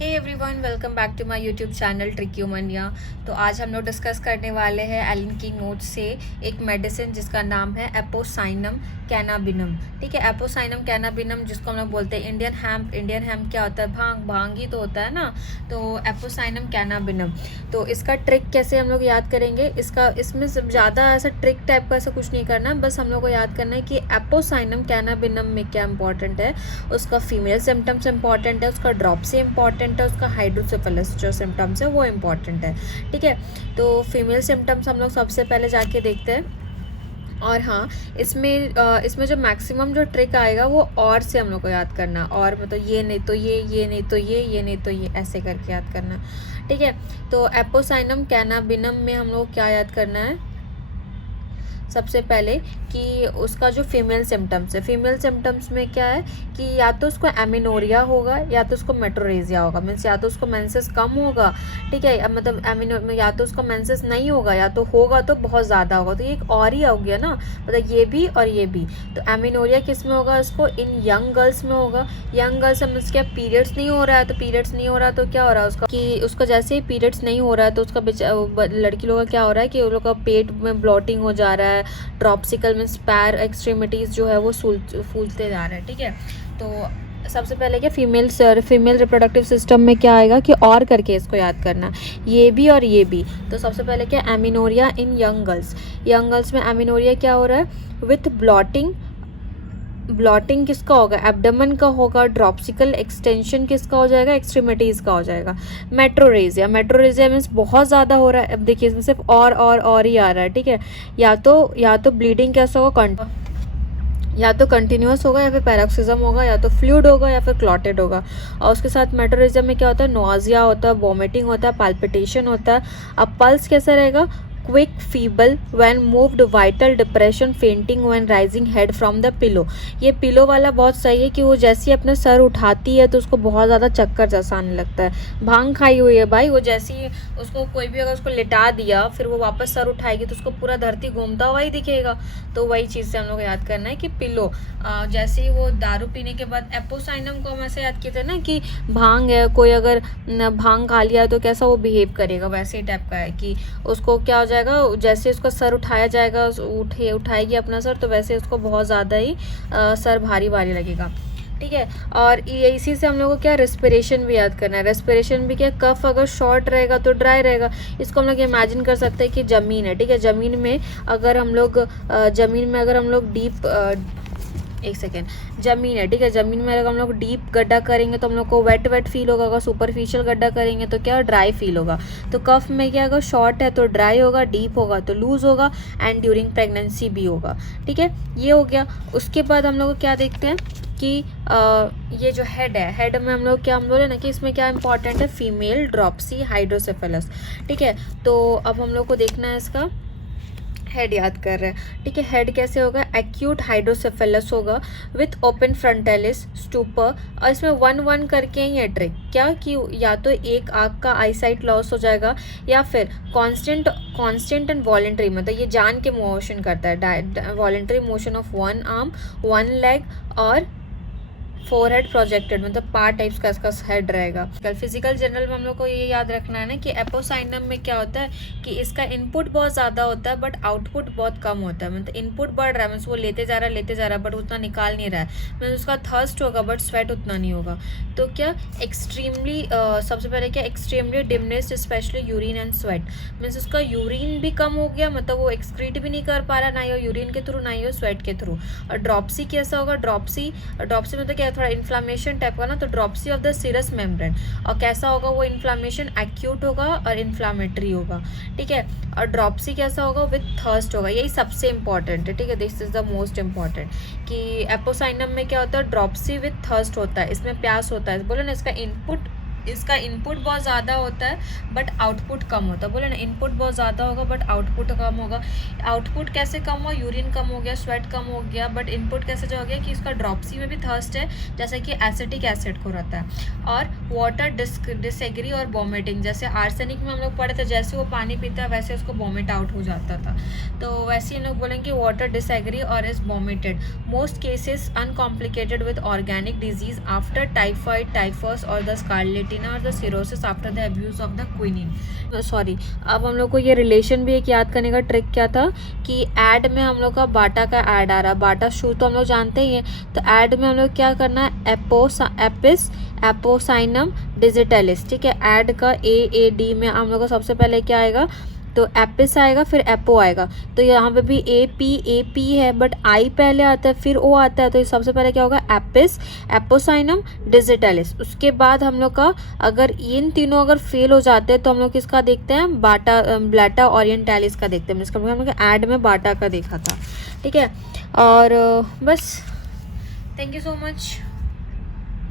Hey everyone, welcome back to my YouTube channel ट्रिक्यूमनिया। तो आज हम लोग डिस्कस करने वाले हैं एलन की नोट से एक मेडिसिन जिसका नाम है एपोसाइनम कैनाबिनम। ठीक है, एपोसाइनम कैनाबिनम जिसको हम लोग बोलते हैं इंडियन हैम्प। इंडियन हैम्प क्या होता है? भांग ही तो होता है ना। तो एपोसाइनम कैनाबिनम, तो इसका ट्रिक कैसे हम लोग याद करेंगे? इसमें ज़्यादा ऐसा ट्रिक टाइप का ऐसा कुछ नहीं करना, बस हम लोग को याद करना है कि एपोसाइनम कैनाबिनम में क्या इंपॉर्टेंट है। उसका फीमेल सिम्टम्स इंपॉर्टेंट है, उसका ड्रॉप्सी इंपॉर्टेंट है, उसका हाइड्रोसेफेलस जो सिम्टम्स है वो इम्पॉर्टेंट है। ठीक है, तो फीमेल सिम्टम्स हम लोग सबसे पहले जाके देखते हैं। और हाँ, इसमें जो मैक्सिमम जो ट्रिक आएगा वो और से हम लोग को याद करना, और मतलब ये नहीं तो ये नहीं तो ये नहीं तो ये, ऐसे करके याद करना। ठीक है, तो एपोसाइनम कैनाबिनम में हम लोग क्या याद करना है? सबसे पहले कि उसका जो फीमेल सिम्टम्स है, फीमेल सिम्टम्स में क्या है कि या तो उसको एमिनोरिया होगा या तो उसको मेट्रोरेजिया होगा। मीन्स या तो उसको मेंसेस कम होगा, ठीक है, मतलब या तो उसको मेंसेस नहीं होगा या तो होगा तो बहुत ज़्यादा होगा। तो ये एक और ही हो गया ना, मतलब ये भी और ये भी। तो एमिनोरिया किस में होगा? इसको इन यंग गर्ल्स में होगा। यंग गर्ल्स में मीन्स क्या, पीरियड्स नहीं हो रहा है। तो पीरियड्स नहीं हो रहा तो क्या हो रहा है उसका कि उसका जैसे ही पीरियड्स नहीं हो रहा है तो उसका लड़की लोगों का क्या हो रहा है कि उन लोग का पेट में ब्लॉटिंग हो जा रहा है। ड्रॉप्सिकल मीन्स पैर एक्सट्रीमिटीज़ जो है वो फूलते जा रहे हैं। ठीक है, तो सबसे पहले क्या, फीमेल रिप्रोडक्टिव सिस्टम में क्या आएगा कि और करके इसको याद करना, ये भी और ये भी। तो सबसे पहले क्या, एमिनोरिया इन यंग गर्ल्स में एमिनोरिया क्या हो रहा है? विथ ब्लॉटिंग किसका होगा? एब्डोमेन का होगा। ड्रॉप्सिकल एक्सटेंशन किसका हो जाएगा? एक्सट्रीमिटीज़ का हो जाएगा। मेट्रोरेजिया मीन्स बहुत ज़्यादा हो रहा है। अब देखिए इसमें सिर्फ और ही आ रहा है। ठीक है, या तो ब्लीडिंग कैसा होगा? या तो कंटिन्यूस होगा या फिर पैरोक्सिज्म होगा या तो फ्लूइड होगा या फिर क्लॉटेड होगा। और उसके साथ मेट्रोरेजिया में क्या होता है? नोजिया होता है, वॉमिटिंग होता है, पाल्पिटेशन होता है। अब पल्स कैसा रहेगा? Quick, feeble when moved, vital, depression, fainting when rising head from the pillow. ये पिलो वाला बहुत सही है कि वो जैसे ही अपने सर उठाती है तो उसको बहुत ज़्यादा चक्कर जैसा आने लगता है। भांग खाई हुई है भाई, वो जैसे ही उसको कोई भी अगर उसको लिटा दिया फिर वो वापस सर उठाएगी तो उसको पूरा धरती घूमता हुआ ही दिखेगा। तो वही चीज़ से हम लोग याद करना है कि पिलो, जैसे ही वो दारू पीने के बाद, एपोसाइनम को हम ऐसे याद किए थे ना कि भांग है, कोई अगर भांग खा लिया तो कैसा वो बिहेव करेगा, वैसे ही टाइप का है कि उसको क्या हो जाएगा, जैसे उसका सर उठाया जाएगा, उठाएगी अपना सर, तो वैसे उसको बहुत ज़्यादा ही सर भारी भारी लगेगा। ठीक है, और ये इसी से हम लोग को क्या, रेस्पिरेशन भी याद करना है। रेस्पिरेशन भी क्या, कफ अगर शॉर्ट रहेगा तो ड्राई रहेगा। इसको हम लोग इमेजिन कर सकते हैं कि ज़मीन है। ठीक है, ज़मीन में अगर हम लोग डीप, एक सेकेंड, ज़मीन है। ठीक है, ज़मीन में अगर हम लोग डीप गड्ढा करेंगे तो हम लोग को वेट फील होगा। अगर सुपरफिशियल गड्ढा करेंगे तो क्या, ड्राई फील होगा। तो कफ में क्या, अगर शॉर्ट है तो ड्राई होगा, डीप होगा तो लूज होगा, एंड ड्यूरिंग प्रेगनेंसी भी होगा। ठीक है, ये हो गया। उसके बाद हम लोग क्या देखते हैं कि ये जो हेड है, हेड में हम लोग क्या, हम बोले ना कि इसमें क्या इंपॉर्टेंट है? Female, dropsy, hydrocephalus. ठीक है, तो अब हम लोग को देखना है इसका हेड याद कर रहे हैं। ठीक है, हेड कैसे होगा? एक्यूट हाइड्रोसेफेलस होगा विथ ओपन फ्रंटालिस स्टूपर। और इसमें 1-1 करके ही है ट्रिक, क्या कि या तो एक आँख का आई साइट लॉस हो जाएगा या फिर कांस्टेंट एंड वॉलेंट्री, मतलब ये जान के मोशन करता है, voluntary motion of one arm, one leg और फोरहेड प्रोजेक्टेड, मतलब पार टाइप्स का इसका हेड रहेगा। कल फिजिकल जनरल में हम लोग को ये याद रखना है ना कि एपोसाइनम में क्या होता है कि इसका इनपुट बहुत ज़्यादा होता है बट आउटपुट बहुत कम होता है। मतलब इनपुट बढ़ रहा है, मीन्स वो लेते जा रहा है बट उतना निकाल नहीं रहा है। मीन्स उसका थर्स्ट होगा बट स्वेट उतना नहीं होगा। तो क्या, एक्सट्रीमली, सबसे पहले क्या, extremely diminished specially urine and sweat. Means उसका यूरिन भी कम हो गया, मतलब वो एक्सक्रीट भी नहीं कर पा रहा, ना ही वो यूरिन के थ्रू ना ही वो स्वेट के थ्रू। और ड्रॉप्सी कैसा होगा? ड्रॉप्सी मतलब क्या, थोड़ा इन्फ्लामेशन टाइप का ना, तो dropsy of the serous membrane. और कैसा होगा वो इन्फ्लामेशन? एक्यूट होगा और इन्फ्लामेटरी होगा। ठीक है, और ड्रॉप्सी कैसा होगा? विथ थर्स्ट होगा। यही सबसे इंपॉर्टेंट है। ठीक है, this is the most important कि एपोसाइनम में क्या होता है? ड्रॉप्सी विथ थर्स्ट होता है, इसमें प्यास होता है। बोलो ना, इसका इनपुट बहुत ज़्यादा होता है बट आउटपुट कम होता है। बोले ना, इनपुट बहुत ज़्यादा होगा बट आउटपुट कम होगा। आउटपुट कैसे कम हुआ? यूरिन कम हो गया, स्वेट कम हो गया, बट इनपुट कैसे जो हो गया कि इसका ड्रॉप्सी में भी थर्स्ट है, जैसे कि एसिटिक एसिड को रहता है। और वाटर डिसएग्री और वॉमिटिंग, जैसे आर्सेनिक में हम लोग पढ़े थे, जैसे वो पानी पीता है वैसे उसको वॉमिट आउट हो जाता था। तो वैसे ही हम लोग बोलेंगे वाटर डिसएग्री और is vomited. Most cases uncomplicated with organic disease after typhoid, typhus और the scarlet angina or the cirrhosis after the abuse of the quinine. Sorry, अब हम लोग को ये रिलेशन भी एक याद करने का ट्रिक क्या था कि ऐड में हम लोग का बाटा का ऐड आ रहा है, बाटा शू तो हम लोग जानते ही हैं, तो ऐड में हम लोग क्या करना है, एपिस एपोसाइनम डिजिटलिस, ठीक है। ऐड का AAD में हम लोग का सबसे पहले क्या आएगा, तो एपिस आएगा, फिर एपो आएगा, तो यहाँ पे भी AP है, बट आई पहले आता है फिर O आता है, तो सबसे पहले क्या होगा, एपिस एपोसाइनम डिजिटलिस। उसके बाद हम लोग का अगर इन तीनों अगर फेल हो जाते हैं तो हम लोग किसका देखते हैं, ब्लैटा ओरिएंटालिस का देखते हैं। इसका हम लोग ऐड में बाटा का देखा था, ठीक है। और बस, थैंक यू सो मच।